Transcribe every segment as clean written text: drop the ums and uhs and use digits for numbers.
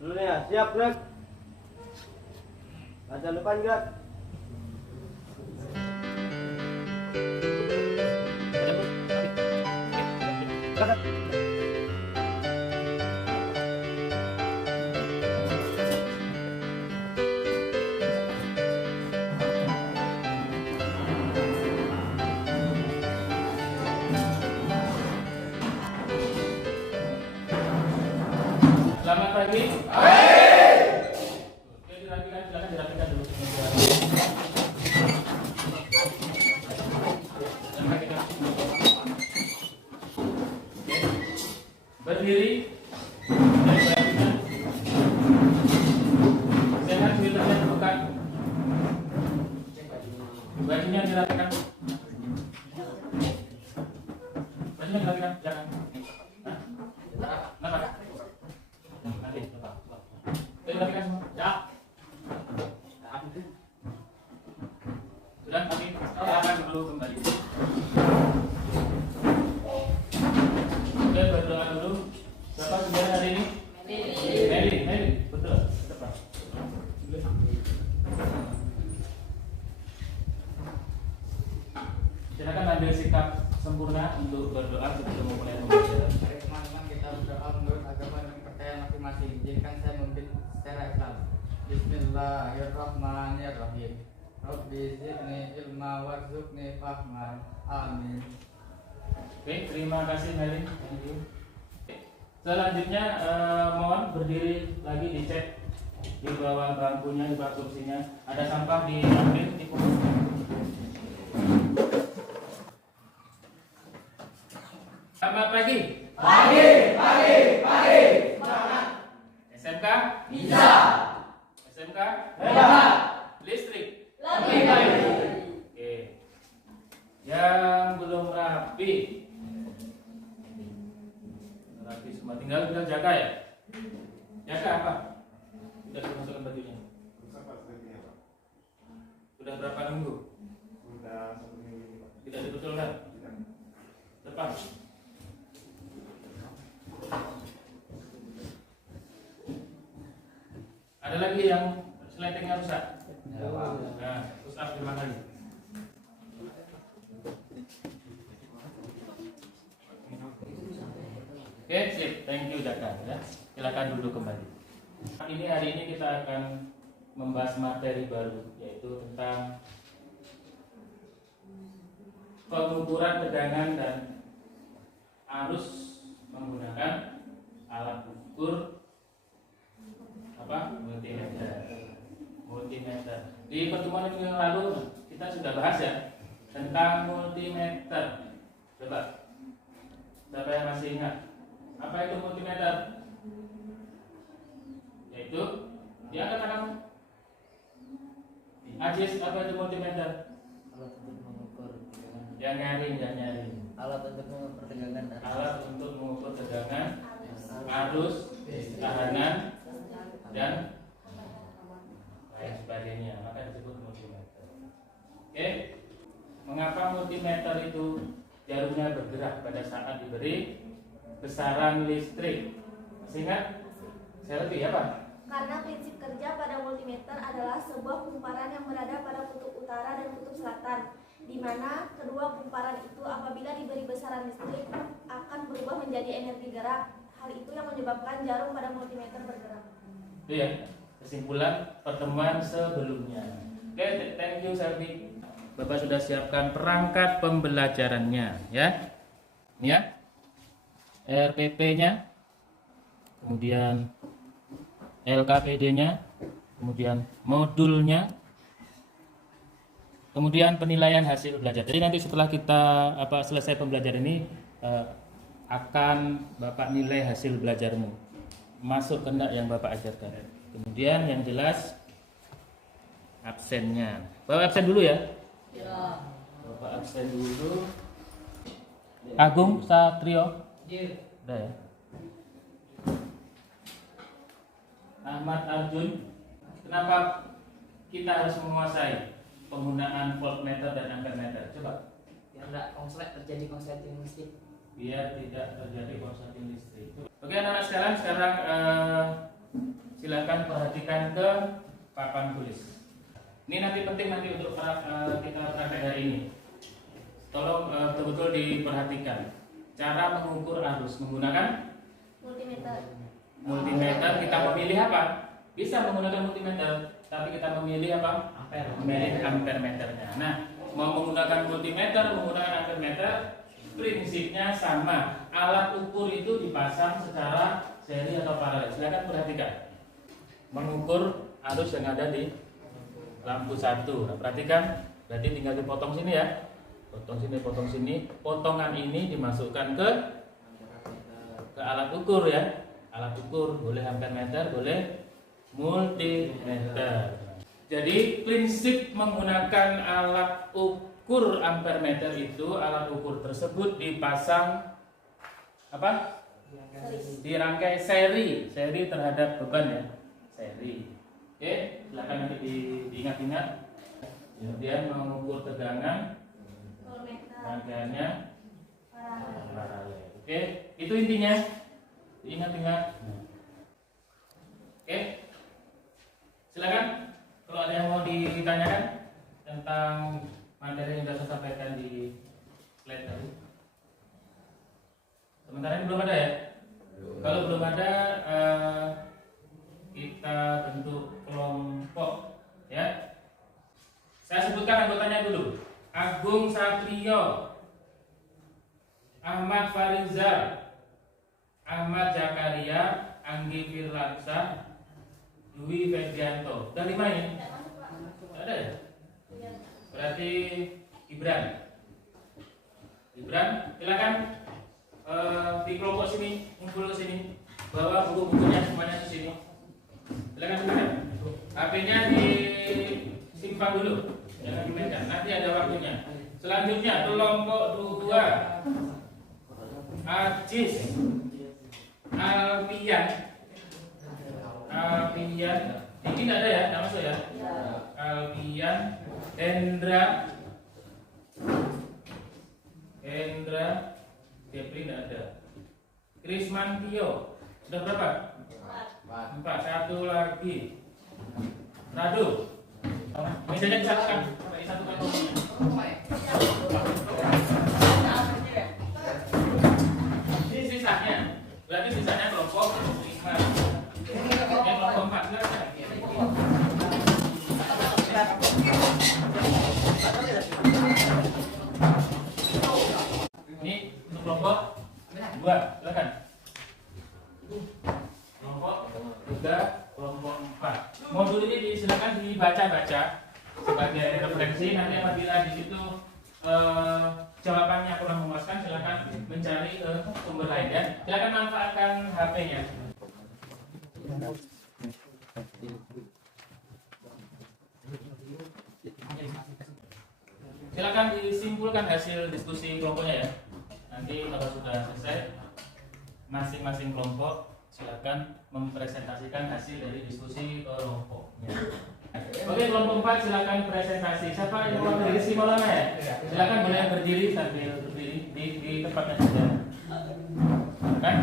Dulu ya, siap gerak. Kaca depan gerak. Selamat pagi. Oke, dirapikan, silakan dirapikan dulu. Berdiri. Sehat, filternya terbuka. Bajunya dirapikan. Bajunya dirapikan, jangan. Kenapa? Nanti, dirapikan semua. Ya. Sudah, nanti silakan dulu kembali. Oke, berdoa dulu. Siapa sudah hari ini? Mary, betul. Cepat. Silakan ambil sikap sempurna untuk berdoa sebelum memulai pembelajaran. Mari teman-teman kita berdoa menurut agama dan kepercayaan masing-masing. Izinkan saya memimpin secara Islam. Bismillahirrahmanirrahim. Rabbi zidni ilma warzuqni fahman. Amin. Oke, terima kasih Mary. Thank you. Selanjutnya mohon berdiri lagi, dicek di bawah bangkunya, di bawah kursinya. Ada sampah diambil, dipungut. Selamat pagi. Pagi. SMK? Bisa. SMK? Hebat. Listrik? Lebih baik. Oke. Yang belum rapi semua, tinggal jaga ya. Jaga apa? Sudah dimasukkan bajunya. Sudah berapa minggu? Sudah 1 minggu ini, Pak. Tidak dibetulkan. Depan. Ada lagi yang sletingnya rusak? Ya, Pak. Nah, push up 5 kali. Oke, sip. Thank you Jaka ya. Silakan duduk kembali. Hari ini kita akan membahas materi baru, yaitu tentang pengukuran tegangan dan arus menggunakan alat ukur multimeter. Di pertemuan yang lalu kita sudah bahas ya tentang multimeter. Coba, siapa yang masih ingat apa itu multimeter? Yaitu diangkat tanganmu. Ajis, apa itu multimeter? Alat untuk mengukur tegangan. Yang nyaring. Alat untuk mengukur tegangan. Alat untuk mengukur tegangan, arus, tekanan, dan lain sebagainya. Maka disebut multimeter. Oke, mengapa multimeter itu jarumnya bergerak pada saat diberi besaran listrik? Masih ingat? Saya lebih ya Pak? Karena prinsip kerja pada multimeter adalah sebuah kumparan yang berada pada kutub utara dan kutub selatan, di mana kedua kumparan itu apabila diberi besaran listrik akan berubah menjadi energi gerak. Hal itu yang menyebabkan jarum pada multimeter bergerak. Itu ya, kesimpulan pertemuan sebelumnya. Oke, thank you Selvi. Bapak sudah siapkan perangkat pembelajarannya ya. Ini ya. RPP-nya, kemudian LKPD-nya, kemudian modulnya, kemudian penilaian hasil belajar. Jadi nanti setelah kita selesai pembelajaran ini akan Bapak nilai hasil belajarmu, masuk ke yang Bapak ajarkan. Kemudian yang jelas absennya. Bapak absen dulu ya. Ya. Bapak absen dulu. Agung Satrio. Udah ya. Ahmad Arjun. Kenapa kita harus menguasai penggunaan voltmeter dan ampermeter? Coba. Biar tidak terjadi konsleting listrik. Biar tidak terjadi konsleting listrik. Oke anak-anak sekalian, sekarang silakan perhatikan ke papan tulis. Ini nanti penting nanti untuk kita praktek hari ini. Tolong betul-betul diperhatikan. Cara mengukur arus menggunakan multimeter. Kita memilih apa? Bisa menggunakan multimeter, tapi kita memilih apa? Memilih ampere meternya. Nah, mau menggunakan multimeter, menggunakan ampere meter, prinsipnya sama. Alat ukur itu dipasang secara seri atau paralel. Silakan perhatikan. Mengukur arus yang ada di lampu satu. Nah, perhatikan. Berarti tinggal dipotong sini ya. Potong sini, potong sini. Potongan ini dimasukkan ke alat ukur ya. Alat ukur boleh ampere meter, boleh multimeter. Jadi prinsip menggunakan alat ukur ampere meter itu, alat ukur tersebut dipasang apa? Dirangkai seri terhadap beban ya, seri. Oke, silakan nanti diingat-ingat. Kemudian mengukur tegangan, rangkaiannya paralel. Oke, itu intinya. Ingat-ingat. Oke, silakan. Kalau ada yang mau ditanyakan tentang materi yang sudah saya sampaikan di slide tadi. Sementara ini belum ada ya. Kalau belum ada, kita bentuk kelompok ya. Saya sebutkan anggotanya dulu. Agung Satrio, Ahmad Farizal, Ahmad Zakaria, Anggi Firlansa, Dwi Febrianto. Udah 5 ini? Ada ya? Berarti Gibran, silakan di kelompok sini, ngumpul ke sini, bawa buku-bukunya semuanya ke sini. Silakan. HP-nya disimpan dulu, jangan dimainkan. Nanti ada waktunya. Selanjutnya kelompok 2, Ajis, Alfian, ini tidak ada ya, tidak masuk ya. Alfian, Hendra, Kepri tidak ada. Krismantio, sudah berapa? 4. Satu lagi. Radu. Misalnya disatukan, disatukan kelompoknya. Ini sisanya. Berarti sisanya kelompok 5. Kelompok 4 silakan. Ini untuk kelompok 2, silakan. Kelompok 3, kelompok 4. Modul ini silakan dibaca-baca sebagai referensi. Nanti apabila di situ jawabannya kurang memuaskan, silakan mencari sumber lain ya. Silakan manfaatkan HP-nya. Silakan disimpulkan hasil diskusi kelompoknya ya. Nanti kalau sudah selesai, masing-masing kelompok silakan mempresentasikan hasil dari diskusi kelompoknya. Oke, kelompok 4 silakan presentasi. Siapa yang mau berdiri? Si Maulana ya? Silakan boleh berdiri sambil berdiri di tempatnya saja. Kan?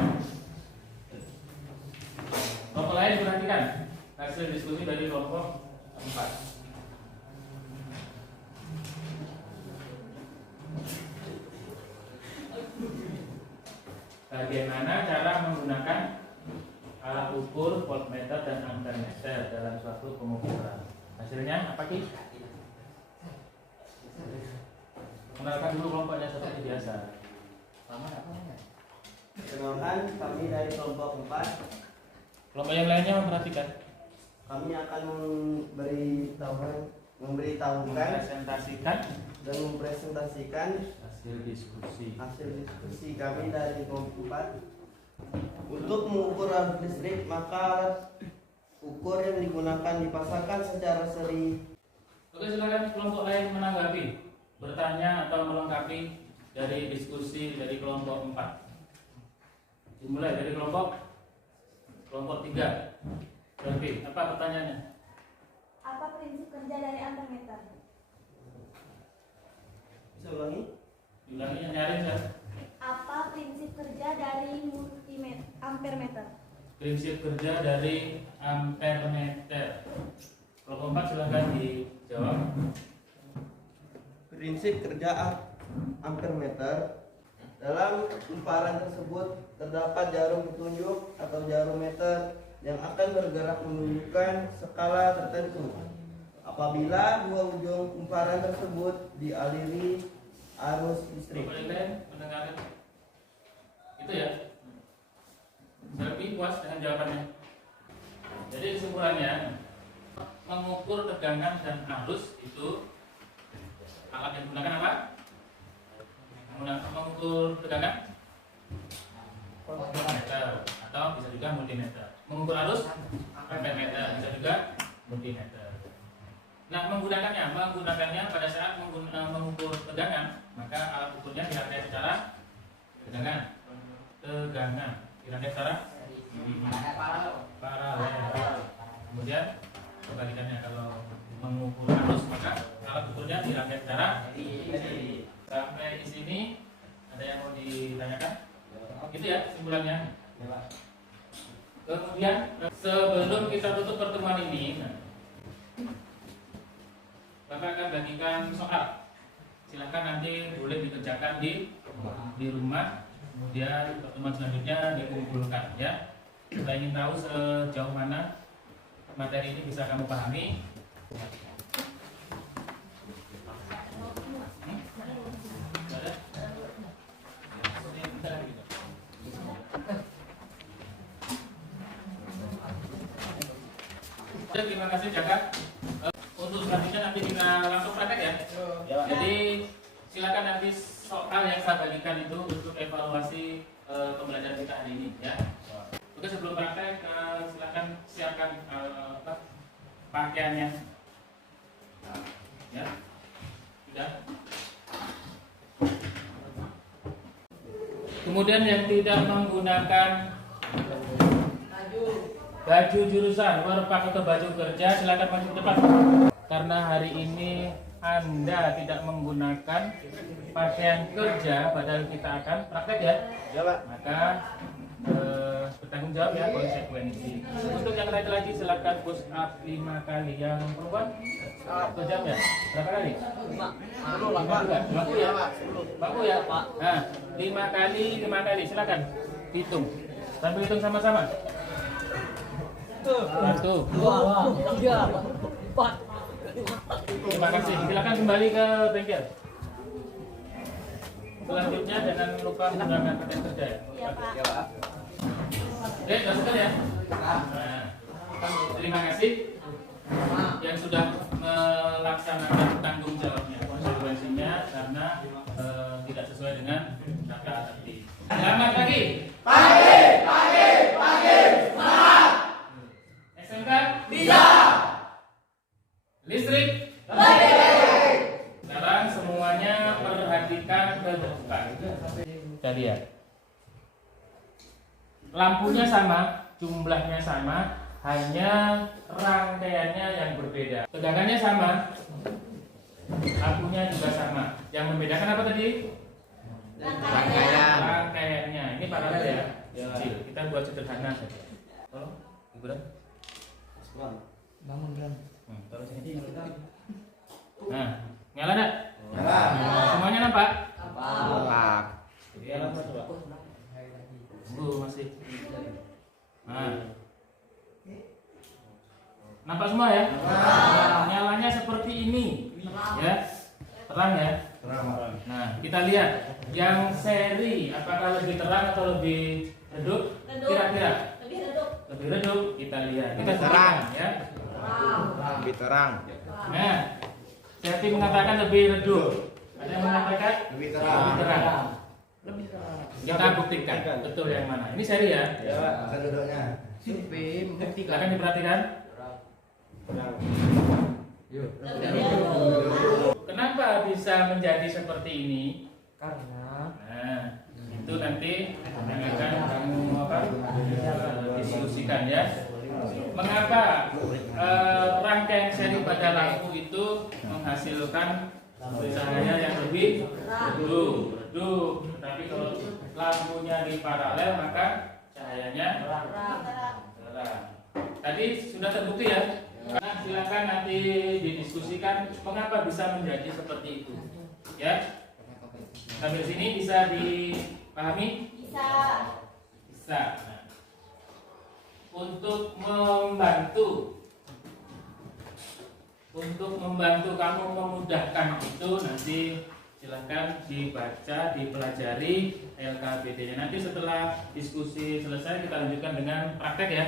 Kelompok lain perhatikan hasil diskusi dari kelompok 4. Bagaimana cara menggunakan alat ukur voltmeter dan ampere meter dalam suatu pengukuran? Hasilnya apa Ki? Kenalkan dulu kelompoknya seperti biasa. Kenalkan, kami dari kelompok 4. Kelompok yang lainnya memperhatikan. Kami akan memberitahukan dan mempresentasikan hasil diskusi kami dari kelompok 4. Untuk mengukur arus listrik, maka alat ukur yang digunakan dipasangkan secara seri. Oke, silakan kelompok lain menanggapi, bertanya atau melengkapi dari diskusi dari kelompok 4. Dimulai dari kelompok 3. Berarti apa pertanyaannya? Apa prinsip kerja dari ampere meter? Bisa ulangi? Diulangi nyaring ya. Apa prinsip kerja dari ampere meter? prinsip kerja dari ampermeter. Kelompok 4 silakan dijawab. Prinsip kerja ampermeter. Dalam kumparan tersebut terdapat jarum petunjuk atau jarum meter yang akan bergerak menunjukkan skala tertentu. Apabila dua ujung kumparan tersebut dialiri arus listrik. Bapak Ibu mendengarkan itu ya. Saya lebih puas dengan jawabannya. Jadi kesimpulannya, mengukur tegangan dan arus itu alat yang digunakan apa? Mengukur tegangan meter atau bisa juga multimeter. Mengukur arus ampermeter, bisa juga multimeter. Nah, menggunakannya pada saat mengukur tegangan, maka alat ukurnya dirangkai secara tegangan, dirangkai secara paralel. Kemudian kebalikannya, kalau mengukur arus maka alat ukurnya dirangkai secara seri. Sampai di sini ada yang mau ditanyakan? Gitu ya kesimpulannya. Kemudian sebelum kita tutup pertemuan ini, Bapak akan bagikan soal. Silahkan nanti boleh dikerjakan di rumah. Kemudian pertemuan selanjutnya dikumpulkan ya. Kita ingin tahu sejauh mana materi ini bisa kamu pahami. Terima kasih Jaka. Untuk selanjutnya nanti kita langsung praktek ya. Jadi silakan nanti soal yang saya bagikan itu untuk evaluasi pembelajaran kita hari ini ya. Oke, sebelum praktek silakan siapkan pakaiannya. Ya. Sudah. Kemudian yang tidak menggunakan baju jurusan, workpack atau baju kerja, silakan maju ke depan. Karena hari ini Anda tidak menggunakan pakaian kerja, padahal kita akan praktek ya. Ya, Pak. Maka bertanggung jawab ya konsekuensi. Untuk yang laki-laki silakan push up 5 kali. Yang perempuan 1 jam ya. Berapa kali? 5 ya. Baku ya. Nah, 5 kali silakan hitung. Sambil hitung sama-sama. 1, 2, 3, 4. Terima kasih. Silakan kembali ke bengkel. Selanjutnya jangan lupa menggunakan pakaian kerja ya. Iya, Pak. Oke, sudah ya. Nah, terima kasih yang sudah melaksanakan tanggung jawabnya, konsekuensinya karena tidak sesuai dengan kata tertib. Selamat pagi. Pagi. SMK bisa. Listrik. Sekarang semuanya perhatikan ke depan. Kita lihat. Lampunya sama, jumlahnya sama, hanya rangkaiannya yang berbeda. Tegangannya sama, lampunya juga sama. Yang membedakan apa tadi? Rangkaiannya. Ini paralel ya. Kecil. Kita buat sederhana saja. Tolong, Ibu Dan. Bangun Dan. Taruh sini. Nah, nyala enggak? Semuanya nampak? Nampak. Masih. Nah. Nampak semua ya? Nyalanya seperti ini. Ya. Terang ya? Nah, kita lihat yang seri apakah lebih terang atau lebih redup? Kira-kira lebih redup. Kita lihat. Kita terang ya. Lebih terang. Nah, Seti mengatakan lebih redup. Ada yang mengatakan Lebih lebih terang. Kita buktikan betul yang mana. Ini seri ya. Ya, Pak. Duduknya. Silakan diperhatikan. Kenapa bisa menjadi seperti ini? Karena Nah, itu nanti akan kamu diskusikan ya. Mengapa rangkaian seri pada lampu itu menghasilkan cahaya yang lebih redup? Tapi kalau lampunya di paralel maka cahayanya Terang. terang. Tadi sudah terbukti ya. Nah, silakan nanti didiskusikan mengapa bisa menjadi seperti itu. Ya. Sampai sini bisa dipahami? Bisa. Bisa. Nah, untuk membantu kamu memudahkan itu nanti silahkan dibaca, dipelajari LKBD-nya. Nanti setelah diskusi selesai kita lanjutkan dengan praktek ya.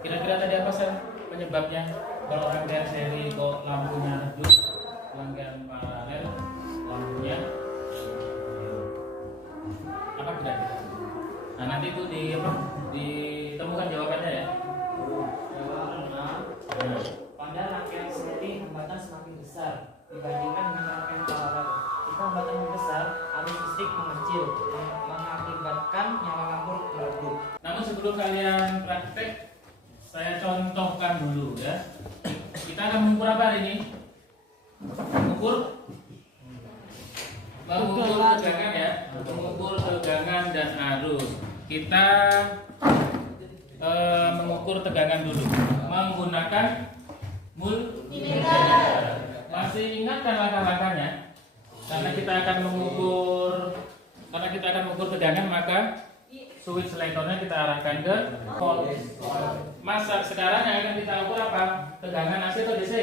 Kira-kira tadi apa sih penyebabnya? Kalau rangkaian seri kok lampunya redup, rangkaian paralel lampunya apa kira-kira? Nah nanti itu ditemukan jawabannya ya. Nah, Pada rangkaian seri hambatan semakin besar dibandingkan dengan rangkaian paralel. Jika hambatan yang besar, arus listrik mengecil, mengakibatkan nyala lampu redup. namun sebelum kalian praktek, saya contohkan dulu ya. Kita akan mengukur apa hari ini? Mengukur tegangan ya, mengukur tegangan dan arus. Kita mengukur tegangan dulu menggunakan multimeter. Masih ingat kan langkah-langkahnya? Karena kita akan mengukur tegangan, maka switch selektornya kita arahkan ke volt. Masa sekarang yang akan kita ukur apa? Tegangan AC atau DC?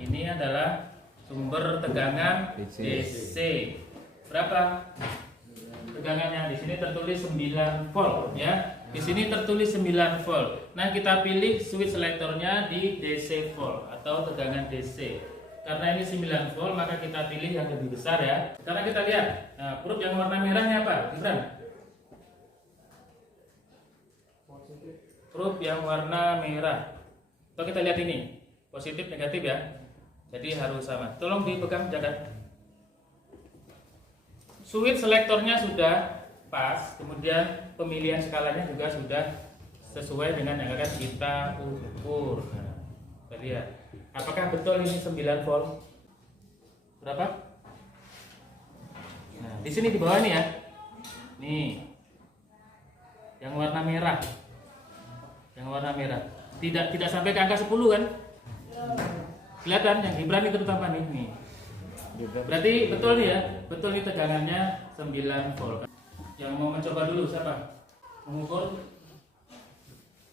Ini adalah sumber tegangan DC. Berapa tegangannya? Di sini tertulis 9 volt ya. Di sini tertulis 9 volt. Nah, kita pilih switch selektornya di DC volt atau tegangan DC. Karena ini 9 volt, maka kita pilih yang lebih besar ya. Sekarang kita lihat. Nah, probe yang warna merahnya apa? Gibran? Probe yang warna merah. Atau kita lihat ini. Positif, negatif ya. Jadi harus sama. Tolong dipegang, jaga. Switch selektornya sudah pas, kemudian pemilihan skalanya juga sudah sesuai dengan yang akan kita ukur. Nah, kita lihat. Apakah betul ini 9 volt? Berapa? Nah, di sini di bawah nih ya. Nih. Yang warna merah. Yang warna merah. Tidak sampai ke angka 10 kan? Kelihatan yang Gibran itu terutama nih. Berarti betul nih ya. Betul nih tegangannya 9 volt. Yang mau mencoba dulu siapa? Mengukur.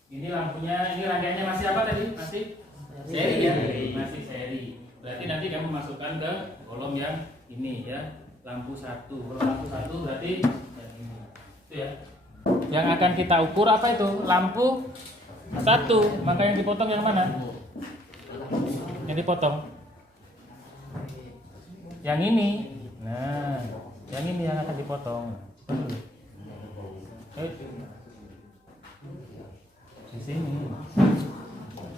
Ini lampunya, ini rangkaiannya masih apa tadi? Masih seri ya? Masih seri. Berarti nanti kamu masukkan ke kolom yang ini ya. Lampu 1. Kalau lampu 1 berarti yang ini. Itu ya. Yang akan kita ukur apa itu? Lampu 1. Maka yang dipotong yang mana? Yang dipotong. Yang ini. Nah, yang ini yang akan dipotong. Di sini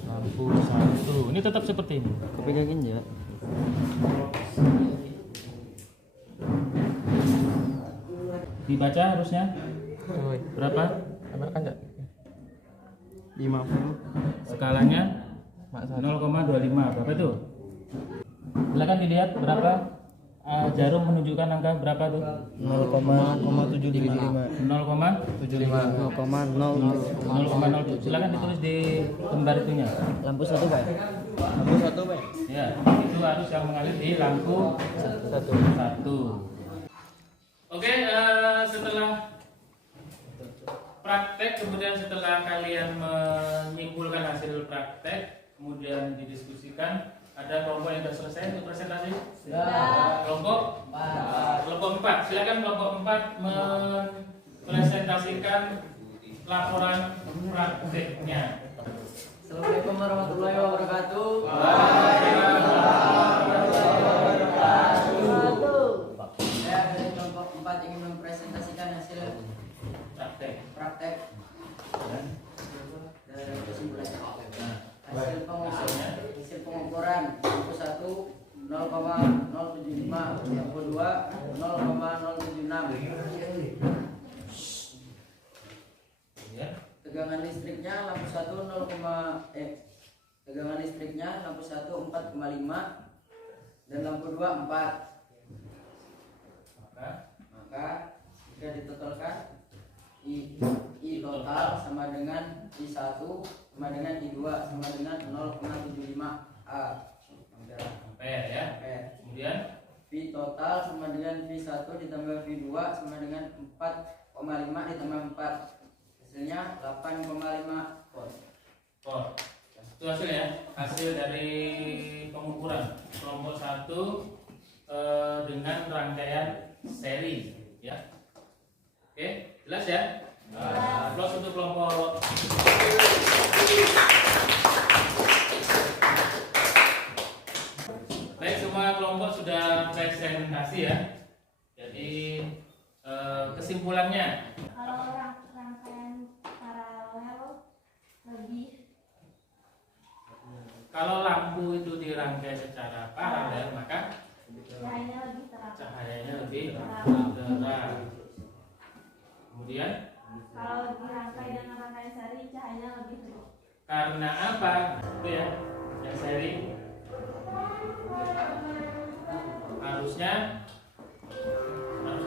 lampu 1. Ini tetap seperti ini. Kepegangin ya. Dibaca harusnya berapa? Amalkan enggak? 50. Skalanya 0,25. Berapa itu? Silakan dilihat berapa. Jarum menunjukkan angka berapa tuh? 0,775. 0,07. Silakan ditulis di lembar itunya. Lampu 1, Pak. Lampu 1, Pak. Ya, itu harus yang mengalir di lampu 1. Oke, setelah praktek, kemudian setelah kalian menyimpulkan hasil praktek, kemudian didiskusikan. Ada kelompok yang sudah selesai untuk presentasi? Kelompok 4. Silakan kelompok 4 mempresentasikan laporan prakteknya. Assalamualaikum warahmatullahi wabarakatuh. Saya dari kelompok 4 ingin mempresentasikan hasil praktek dari kesimpulan. Hasil pengukuran lampu 1 0,075, lampu 2 0,076. Tegangan listriknya lampu 1 tegangan listriknya lampu 1 4,5 dan lampu 2 4. Maka jika ditotalkan I total sama dengan I1 sama dengan I2 sama dengan 0,75 A ampere ya. Kemudian V total sama dengan V1 ditambah V2 sama dengan 4,5 ditambah 4, hasilnya 8,5 volt. Itu hasil ya, hasil dari pengukuran kelompok 1 dengan rangkaian seri ya. Oke, jelas ya? Plus untuk kelompok baik, semua kelompok sudah presentasi ya. Jadi kesimpulannya Kalau rangkaian paralel lebih, kalau lampu itu dirangkai secara paralel maka cahayanya lebih terang. cahayanya lebih terang. Kemudian Kalau dirangkai dengan rangkaian seri, cahayanya lebih terang. karena apa? Itu ya, yang seri harusnya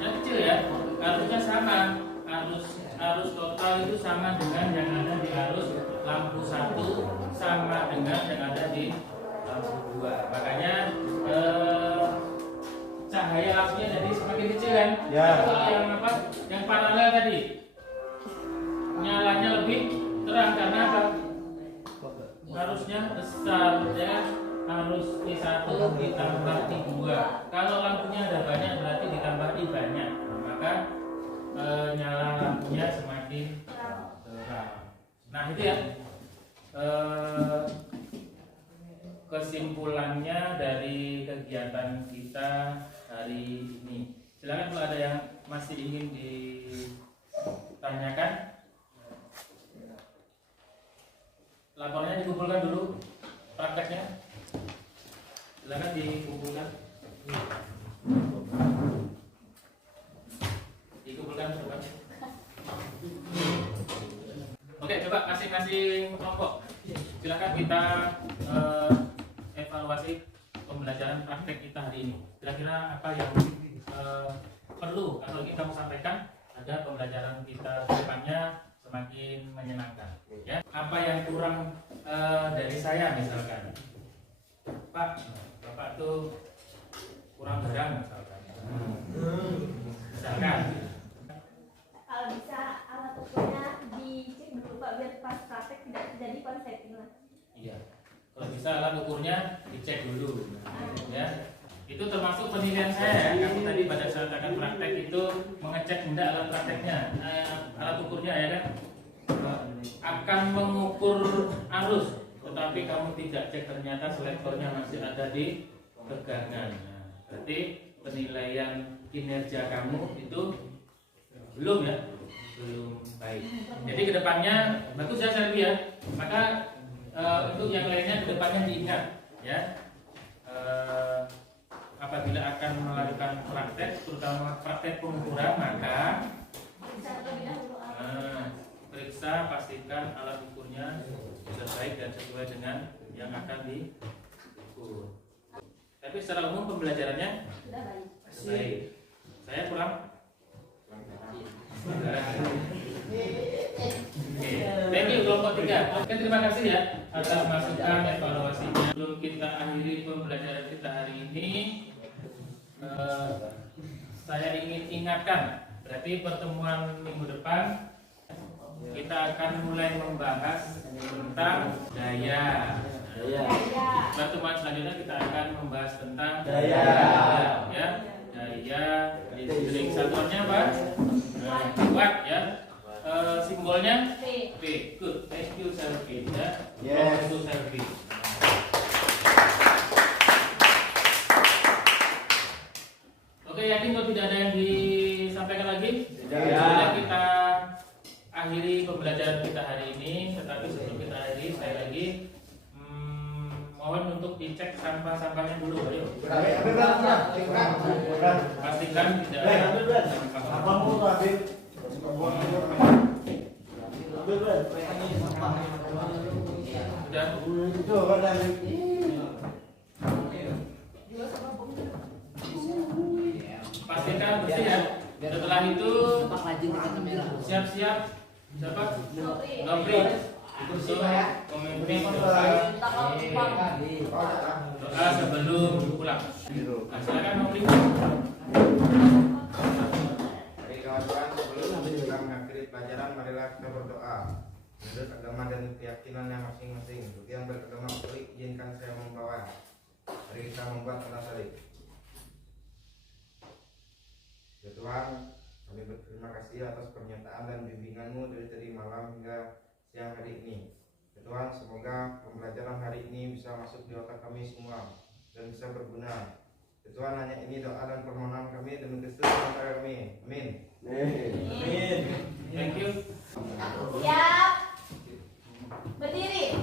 kecil ya, harusnya sama, arus total itu sama dengan yang ada di arus lampu 1 sama dengan yang ada di lampu 2. Makanya cahaya lampunya jadi semakin kecil kan? Ya. Tapi kalau yang apa? Yang paralel tadi nyalanya lebih terang karena apa? Harusnya besar ya, harus I1 ditambah I2. Kalau lampunya ada banyak berarti ditambah I banyak, maka nyala lampunya semakin terang. Nah itu ya kesimpulannya dari kegiatan kita hari ini. Silakan kalau ada yang masih ingin ditanyakan. Laporannya dikumpulkan dulu, prakteknya silakan dikumpulkan. Coba. Oke, coba masing-masing kelompok silakan kita evaluasi pembelajaran praktek kita hari ini. Kira-kira apa yang perlu atau ingin kamu sampaikan agar pembelajaran kita ke depannya semakin menyenangkan ya. Apa yang kurang dari saya misalkan, Pak, Bapak tuh kurang barang misalkan. Kalau bisa alat ukurnya dicek dulu Pak, biar pas praktek tidak terjadi konsleting lah. Iya, kalau bisa alat ukurnya dicek dulu ya. Itu termasuk penilaian saya ya. Kamu tadi pada saat akan praktek itu mengecek benda alat prakteknya, alat ukurnya ya kan, akan mengukur arus, tetapi kamu tidak cek ternyata selektornya masih ada di tegangan. Nah, berarti penilaian kinerja kamu itu belum ya, belum baik. Jadi kedepannya bagus ya Selvi ya. Maka untuk yang lainnya kedepannya diingat ya. Apabila akan melakukan praktek, terutama praktek pengukuran, maka Bisa terlebih dahulu periksa pastikan alat ukurnya sudah baik dan sesuai dengan yang akan diukur. Tapi secara umum pembelajarannya sudah baik. baik. Saya kurang. Thank you kelompok 3. Oke, terima kasih ya atas masukan evaluasinya. Sebelum kita akhiri pembelajaran kita hari ini, saya ingin ingatkan, berarti pertemuan minggu depan kita akan mulai membahas tentang daya. Pertemuan selanjutnya kita akan membahas tentang daya, ya, daya listrik. Satuannya apa? Watt ya. Simbolnya P. Good. Thank you Selvi ya. Yes. Untuk Selvi. Oke, yakin kalau tidak ada yang disampaikan lagi? Sudah kita akhiri pembelajaran kita hari ini. Tetapi sebelum kita akhiri, saya lagi mohon untuk dicek sampah-sampahnya dulu, ayo. Pastikan tidak ada sampah. Sudah. Pastikan bersih ya. Setelah itu siap-siap. Siapa? Nopri. Untuk memimpin doa sebelum pulang. Nah, silakan Nopri. Mari kawan-kawan, sebelum kita mengakhiri pelajaran, marilah kita berdoa menurut agama dan keyakinannya masing-masing. Untuk yang beragama Katolik, izinkan saya membawa. Mari kita membuat tanda salib. Ya Tuhan, kami berterima kasih atas pernyataan dan bimbingan-Mu dari tadi malam hingga siang hari ini. Ya Tuhan, semoga pembelajaran hari ini bisa masuk di otak kami semua dan bisa berguna. Ya Tuhan, hanya ini doa dan permohonan kami demi Kristus Tuhan kami. Amin. Amin. Thank you. Siap. Berdiri.